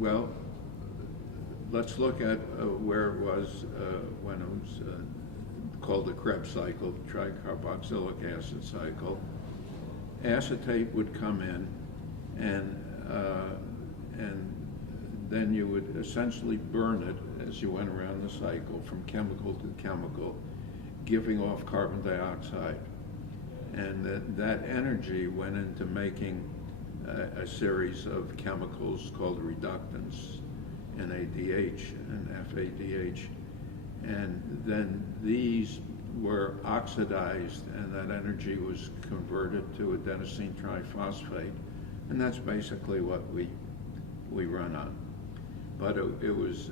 Well, let's look at where it was when it was called the Kreb cycle, tricarboxylic acid cycle. Acetate would come in, and then you would essentially burn it as you went around the cycle from chemical to chemical, giving off carbon dioxide. And that energy went into making a series of chemicals called reductants, NADH and FADH. And then these were oxidized, and that energy was converted to adenosine triphosphate. And that's basically what we run on. But it was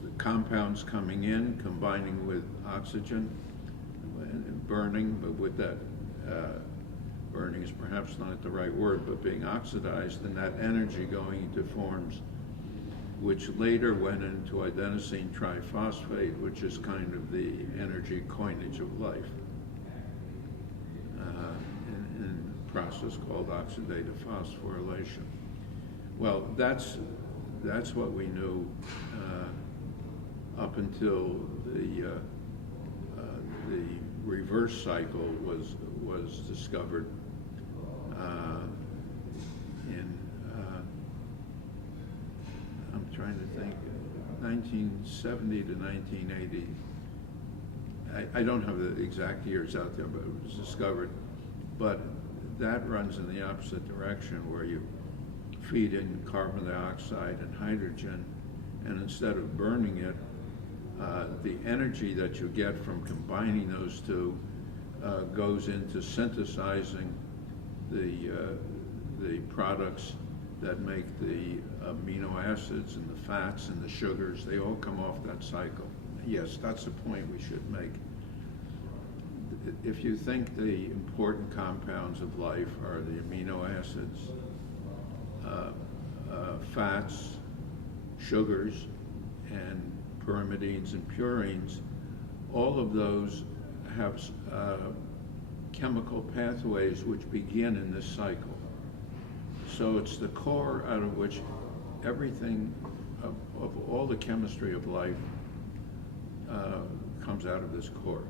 the compounds coming in, combining with oxygen, and burning, but with that, burning is perhaps not the right word, but being oxidized, and that energy going into forms which later went into adenosine triphosphate, which is kind of the energy coinage of life, in a process called oxidative phosphorylation. Well, that's what we knew up until the reverse cycle was discovered in I'm trying to think 1970 to 1980. I don't have the exact years out there, but it was discovered. But that runs in the opposite direction, where you feed in carbon dioxide and hydrogen, and instead of burning it, the energy that you get from combining those two goes into synthesizing the products that make the amino acids and the fats and the sugars. They all come off that cycle. Yes, that's the point we should make. If you think the important compounds of life are the amino acids, fats, sugars, and pyrimidines and purines, all of those have chemical pathways which begin in this cycle. So it's the core out of which everything of all the chemistry of life comes out of this core.